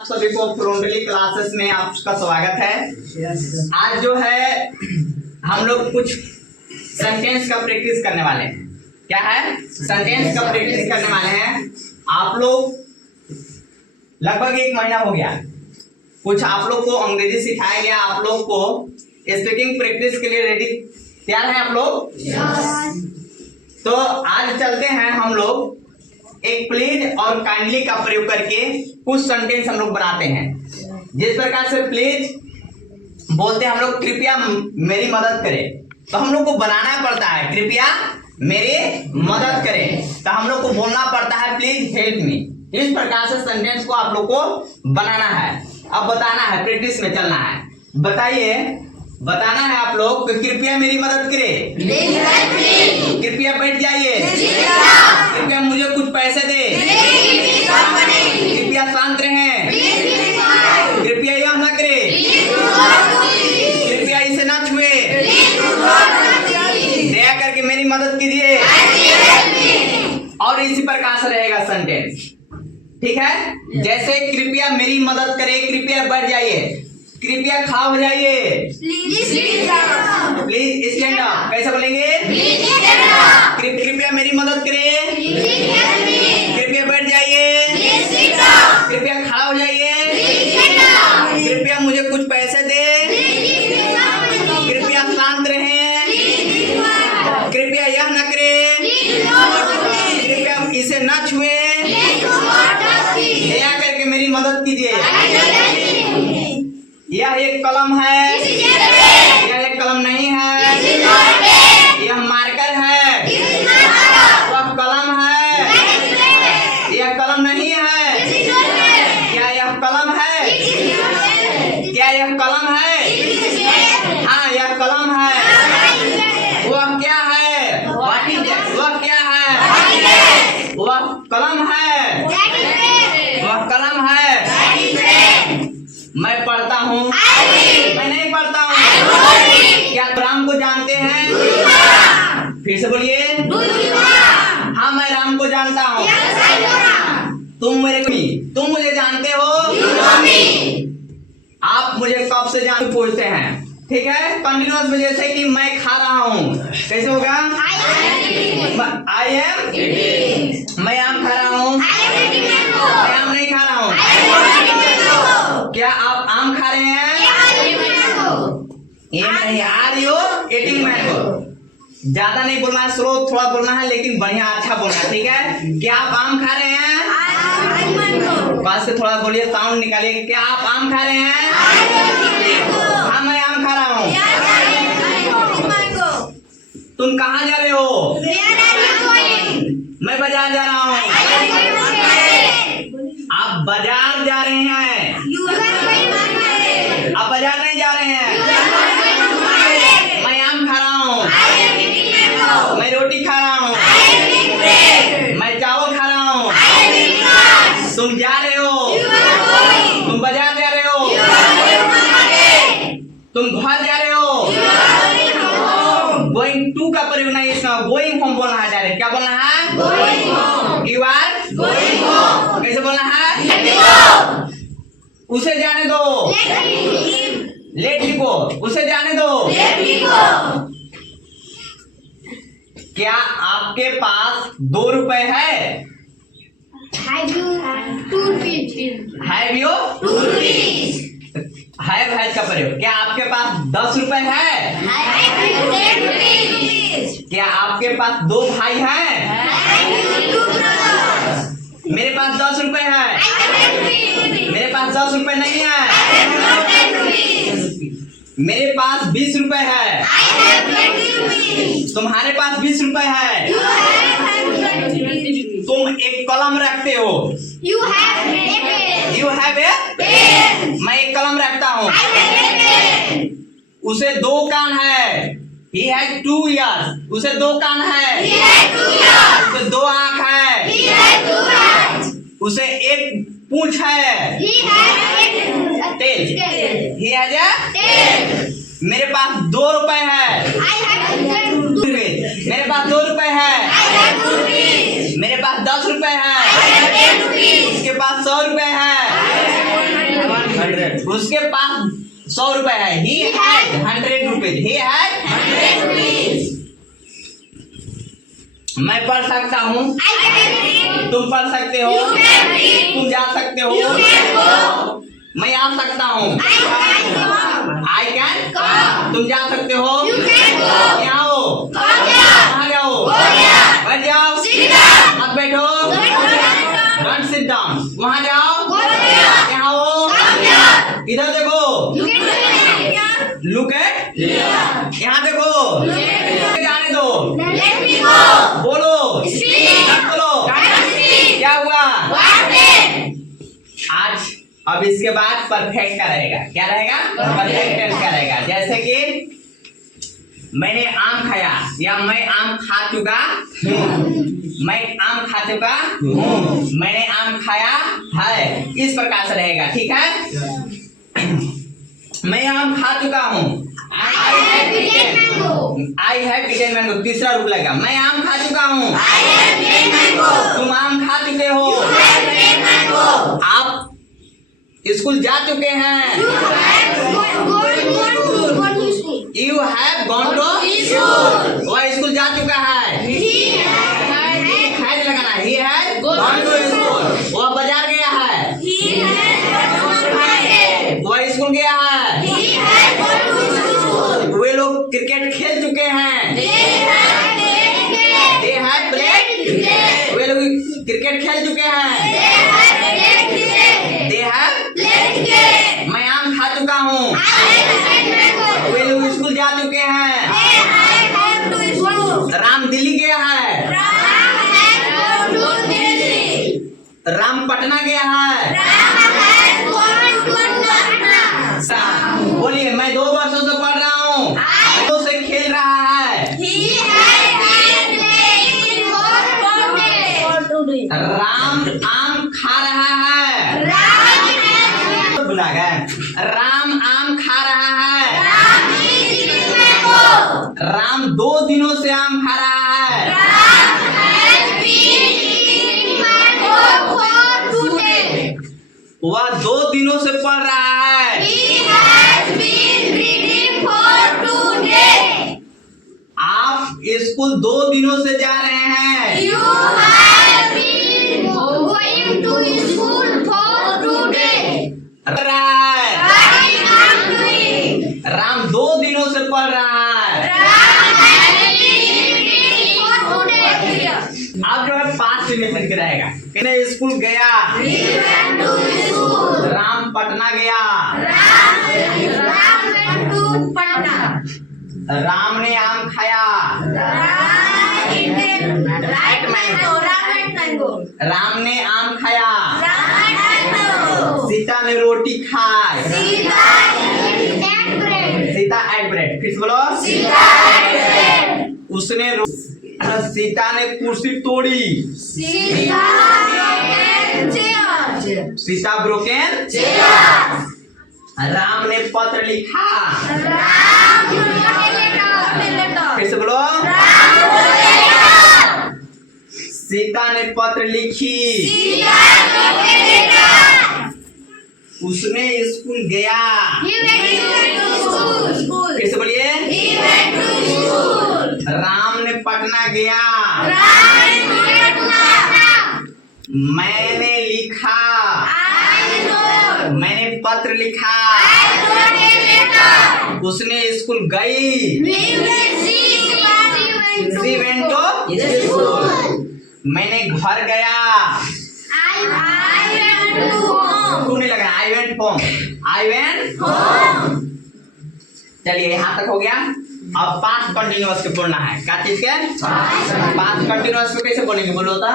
सभी को फ्रोंटली क्लासेस में आपका स्वागत है। आज जो है हम लोग कुछ सेंटेंस का प्रैक्टिस करने वाले हैं। क्या है? सेंटेंस का प्रैक्टिस करने वाले हैं। आप लोग लगभग 1 महीना हो गया, कुछ आप लोग को अंग्रेजी सिखाया गया, आप लोग को स्पीकिंग प्रैक्टिस के लिए रेडी तैयार हैं आप लोग? तो आज चलते हैं हम लोग एक प्लीज और काइंडली का प्रयोग करके कुछ सेंटेंस हम लोग बनाते हैं। जिस प्रकार से प्लीज बोलते हैं हम लोग कृपया मेरी मदद करें, तो हम लोग को बनाना पड़ता है कृपया मेरी मदद करें, तो हम लोग को बोलना पड़ता है प्लीज हेल्प मी। इस प्रकार से सेंटेंस को आप लोग को बनाना है। अब बताना है, प्रैक्टिस में चलना है। बताइए, बताना है आप लोग कि कृपया मेरी मदद करें, कृपया बैठ जाइए, कृपया मुझे कुछ पैसे दे, कृपया शांत रहें, कृपया यह न करें, कृपया इसे न छुए, दया करके मेरी मदद कीजिए। और इसी प्रकार से रहेगा सेंटेंस, ठीक है? जैसे कृपया मेरी मदद करें, कृपया बैठ जाइए, कृपया खड़ा हो जाइए, प्लीज स्टैंड अप। कैसे बोलेंगे? कृपया मेरी मदद करें, कृपया बैठ जाइए, कृपया खड़ा हो जाइए, कृपया मुझे कुछ पैसे दे, कृपया शांत रहें, कृपया यह न करें, कृपया इसे न छुए, दया करके मेरी मदद कीजिए। यह एक कलम है, यह एक कलम नहीं है, यह मार्कर है, वह कलम है, यह कलम नहीं है। क्या यह कलम है? क्या यह कलम है? हाँ, यह कलम है। वह क्या है? वह क्या है? वह कलम है, वह कलम है। मैं पढ़ता हूँ, मैं नहीं पढ़ता हूँ। क्या राम को जानते हैं? फिर से बोलिए। हाँ, मैं राम को जानता हूँ। तुम मुझे जानते हो? आप मुझे कब से जान पूछते हैं, ठीक है? कंटिन्यूअस में, जैसे कि मैं खा रहा हूँ, कैसे होगा? आई एम, मैं आम खा रहा हूँ, मैं आम नहीं खा रहा हूँ। क्या आप आम खा रहे हैं? ये नहीं, आर यू ईटिंग मैंगो। ज्यादा नहीं बोलना है, स्लो थोड़ा बोलना है, लेकिन बढ़िया अच्छा बोलना है, ठीक है? क्या आप आम खा रहे हैं? बात से थोड़ा बोलिए, साउंड निकालिए। क्या आप आम खा रहे हैं? हाँ, मैं आम खा रहा हूँ। तुम कहाँ जा रहे हो? मैं बाजार जा रहा हूँ। आप बाजार जा रहे हैं, आप बाजार नहीं जा रहे हैं। मैं आम खा रहा हूँ, मैं रोटी खा रहा हूँ, मैं चावल खा रहा हूँ। तुम जा रहे हो, तुम बाजार जा रहे हो, तुम घर जा रहे हो। गोइंग टू का प्रयोग नहीं, इसमें गोइंग होम बोलना है डायरेक्ट। क्या बोलना है? You are going home. कैसे बोलना है? उसे जाने दो, लेट लिखो, उसे जाने दो। क्या आपके पास 2 रुपए है? Have you? Have का प्रयोग। क्या आपके पास 10 रुपए है? क्या आपके पास 2 भाई हैं? मेरे पास 10 रुपए है। मेरे पास 10 रुपए नहीं है। मेरे पास 20 रुपए है। तुम्हारे पास 20 रुपए है। तुम एक कलम रखते हो। You have a pen. मैं एक कलम रखता हूँ। उसे 2 कान है। He has 2 ears. उसे 2 कान है। उसे 2 आँख है। उसे एक पूंछ है। Tell. He has a tail. मेरे पास 2 रुपए है। मेरे पास 2 रुपए है। मेरे पास 10 रुपए है। उसके पास 100 रुपए है। 100। उसके पास 100 रुपए है। He had 100 rupees. He had 100 rupees. मैं पढ़ सकता हूँ। I can read. तुम पढ़ सकते हो। You can read. तुम जा सकते हो। You can go. मैं आ सकता हूँ। I can come. I can Come. तुम जा सकते हो। You can go. यहाँ आओ। Come here. कहाँ जाओ? Go here. बैठ जाओ। Sit down. मत बैठो। Don't sit down. वहाँ जाओ। Go here. यहाँ आओ। Come here. इधर देखो। You can sit here. Look at Here. यहाँ देखो। जाने दो। Let me go. बोलो। Speak. मत बोलो। Can't speak. क्या हुआ? What happened? आज अब इसके बाद परफेक्ट का रहेगा। क्या रहेगा? परफेक्ट टेंस का रहेगा। जैसे कि मैंने आम खाया या मैं आम खा चुका हूँ। मैं आम खा चुका हूँ। मैंने आम खाया है। इस प्रकार से रहेगा। ठीक है। मैं आम खा चुका हूँ। I have eaten mango. I have eaten mango. तीसरा रूप लगेगा। मैं आम खा चुका हूँ। I have eaten mango. तुम आम खा चुके हो। You have eaten mango. आप स्कूल जा चुके हैं। You have gone to school. You have gone to School. वह स्कूल जा चुका है। He है लगाना। ही है गॉन टू स्कूल। वह बाजार गया है। has gone to market. वह स्कूल गया है। He has gone to school. वे लोग क्रिकेट खेल चुके हैं। They have played cricket. They have played Cricket. वे लोग क्रिकेट खेल चुके हैं। They have played cricket. They have Played cricket. मैं आम खा चुका हूँ। I have eaten mango. वे लोग स्कूल जा चुके हैं। They have gone to school. Ram Delhi गया है। Ram has gone to Delhi. Ram Patna गया है। Ram has gone to Patna. बोलिए मैं 2 वर्षों से पढ़ रहा हूँ। तो से खेल रहा है। He has been playing for today. Ram आम खा रहा है। Ram has भुला गए। राम आम खा रहा है। Ram is eating mango. Ram 2 दिनों से आम खा रहा है। Ram has been eating mango for today. वह 2 दिनों से पढ़ रहा है। He has been reading for today. आप स्कूल 2 दिनों से जा रहे हैं। You have been going to school for today. पढ़ रहा है। What is Ram doing? Ram 2 दिनों से पढ़ रहा है। Ram has been reading for today. अब जो है 5 मिनट के रहेगा। कहने स्कूल गया। He went to school. Ram Patna गया। Ram went to Patna. Ram ने आम खाया। Ram eaten right mango. Ram ate mango. Ram ने आम खाया। Ram ate mango. सीता ने रोटी खाई। Sita ate bread. Sita ate bread. फिर से बोलो। Sita ate bread. उसने सीता ने कुर्सी तोड़ी। Sita broke chair. Sita broken. Chair. Ram ने पत्र लिखा। Ram wrote a letter. फिर से बोलो। Ram wrote a letter. Sita ने पत्र लिखी। Sita wrote a letter. उसने स्कूल गया। He went to school. फिर से बोलिए। He went to school. Ram ने पटना गया। Ram went to Patna. मैंने लिखा। I wrote. मैंने पत्र लिखा। I wrote a letter. उसने स्कूल गई। She went She went to school. मैंने घर गया। I went to home. तू नहीं लगा। I went home. I went Home. चलिए यहाँ तक हो गया। अब 5 कंटिन्यूअस के बोलना है। क्या चीज के? 5 कंटिन्यूअस को कैसे बोलेंगे? बोलो तो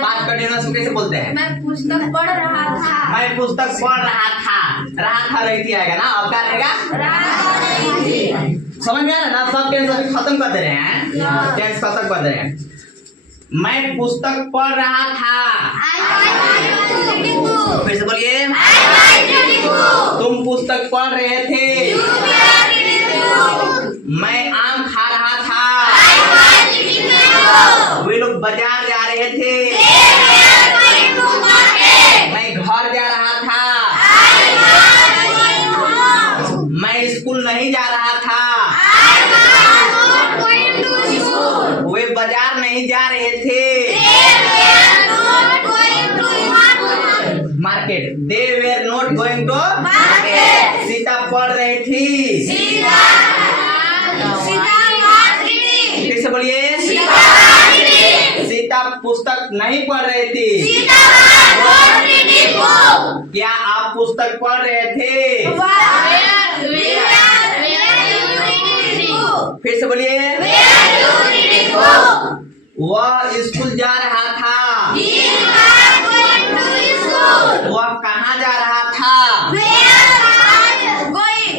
5 कंटिन्यूअस को कैसे बोलते हैं? मैं पुस्तक पढ़ रहा था। मैं पुस्तक पढ़ रहा था। रहा था रही थी आएगा ना। अब क्या रहेगा? रहा नहीं थी। समझ में आ रहा ना? सब टेंस अभी खत्म कर दे रहे हैं। टेंस खत्म कर दे रहे हैं। मैं पुस्तक पढ़ रहा था। फिर से बोलिए। तुम पुस्तक पढ़ रहे थे। मैं आम खा रहा था। वे लोग बाजार जा रहे थे। मैं घर जा रहा था। नहीं जा रहा था। I was not going to school. वे बाजार नहीं जा रहे थे। They were not going to market. Market. They were not going to Market. Sita पढ़ रही थी। Sita was reading. फिर से बोलिए। Sita was reading. सीता पुस्तक नहीं पढ़ रही थी। Sita was not reading book. क्या आप पुस्तक पढ़ रहे थे? Where you reading book? फिर से बोलिए। Where you reading book? वह स्कूल जा रहा था। He was going to school. वह कहाँ जा रहा था? Where was going?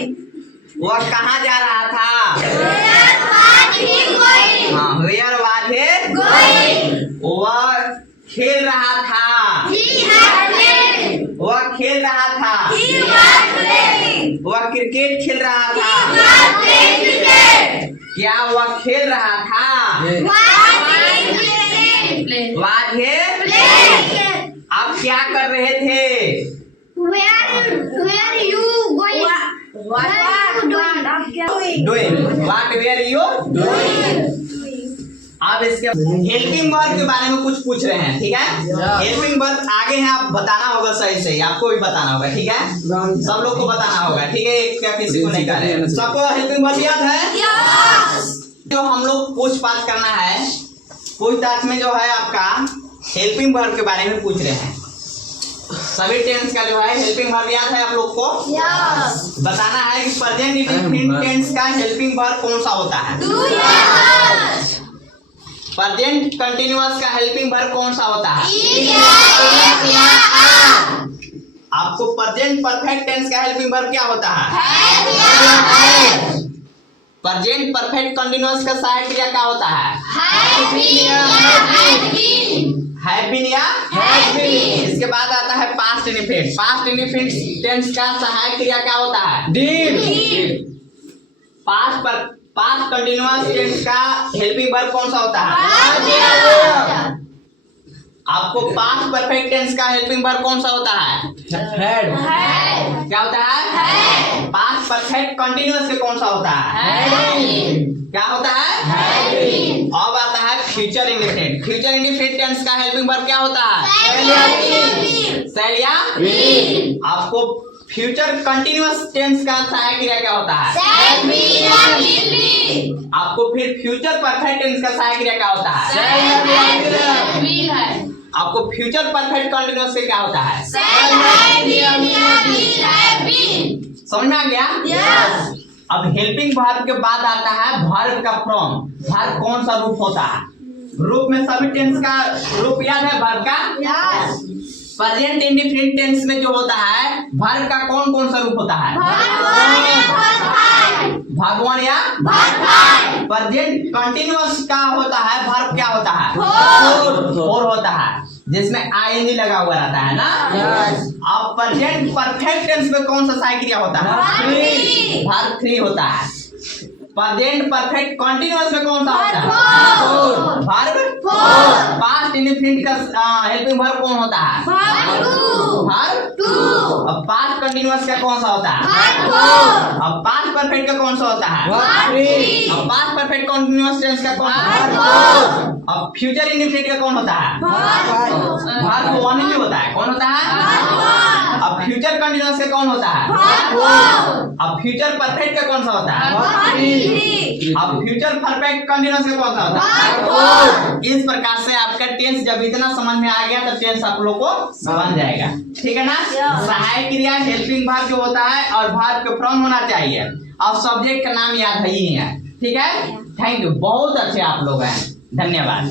वह कहाँ जा रहा था? Where was he going? हाँ, वेयर वाज हे? Going. वह खेल रहा था। He was playing. वह खेल रहा था। He was playing. वह क्रिकेट खेल रहा He था। was playing cricket. क्या वह खेल रहा था? Was he playing? Was he? Playing. आप क्या कर रहे थे? Where you going? What doing? Doing. What where you? आप इसके हेल्पिंग वर्ब के बारे में कुछ पूछ रहे हैं, ठीक है? हेल्पिंग वर्ब आगे है, आप बताना होगा सही से, आपको भी बताना होगा, ठीक है? सब लोग को बताना होगा, ठीक है? क्या किसी को नहीं कर रहे? सबको हेल्पिंग वर्ब याद है? Yes. जो हम लोग पूछताछ करना है, पूछताछ में जो है आपका हेल्पिंग वर्ब के बारे में पूछ रहे हैं। सभी टेंस का जो है हेल्पिंग वर्ब याद है आप लोग को? Yes. बताना है कि प्रेजेंट इंडेफिनिट टेंस का हेल्पिंग वर्ब कौन सा होता है? Do yes. प्रेजेंट कंटिन्यूअस का हेल्पिंग वर्ब कौन सा होता है? आपको प्रेजेंट परफेक्ट टेंस का हेल्पिंग वर्ब क्या होता है? प्रेजेंट परफेक्ट कंटिन्यूअस का सहायक क्रिया क्या होता है? हैव बीन या इसके बाद आता है past indefinite. Past indefinite tense का सहायक क्रिया क्या होता है? Did. पास्ट कंटिन्यूअस टेंस का हेल्पिंग वर्ब कौन सा होता है? आपको पास्ट परफेक्ट टेंस का हेल्पिंग वर्ब कौन सा होता है? क्या होता है? पास्ट परफेक्ट कंटिन्यूअस के कौन सा होता है? क्या होता है? अब आता है future indefinite. Future indefinite tense का हेल्पिंग वर्ब क्या होता है? शैल या आपको फ्यूचर कंटिन्यूअस टेंस का सहायक क्रिया क्या होता है? आपको फिर फ्यूचर परफेक्ट टेंस का सहायक क्रिया क्या होता है? आपको फ्यूचर परफेक्ट कंटिन्यूअस से क्या होता है? समझ में आ गया? अब हेल्पिंग वर्ब के बाद आता है वर्ब का फॉर्म। वर्ब कौन सा रूप होता है? रूप में सभी टेंस का रूप याद है वर्ब का? प्रेजेंट इंडेफिनिट टेंस में जो होता है वर्ब का कौन कौन सा रूप होता है? भगवान या प्रेजेंट कंटिन्यूअस का होता है वर्ब क्या होता है? फोर होता है, जिसमें आईएनजी लगा हुआ रहता है ना। अब प्रेजेंट परफेक्ट टेंस में कौन सा सहायक क्रिया होता है? वर्ब थ्री होता है। प्रेजेंट परफेक्ट कंटिन्यूअस में कौन सा होता है? वर्ब पास्ट इंडेफिनिट का हेल्पिंग वर्ब कौन होता है? वर्ब अब पास्ट कंटिन्यूअस का कौन सा होता है? अब पास्ट परफेक्ट का कौन सा होता है? अब पास्ट परफेक्ट कंटिन्यूअस टेंस का कौन सा होता है? अब फ्यूचर इंडेफिनिट का कौन होता है? वर्ब वन ही होता है। कौन होता है? अब फ्यूचर कंटिन्यूअस का कौन होता है? अब फ्यूचर परफेक्ट का कौन सा होता है? अब फ्यूचर परफेक्ट कंटिन्यूअस का कौन सा होता है? इस प्रकार से आपका टेंस जब इतना समझ में आ गया तो टेंस आप लोग को बन जाएगा, ठीक है ना? सहायक क्रिया हेल्पिंग वर्ब जो होता है और वर्ब का फॉर्म होना चाहिए और सब्जेक्ट का नाम याद है ही है, ठीक है? थैंक यू, बहुत अच्छे आप लोग हैं, धन्यवाद।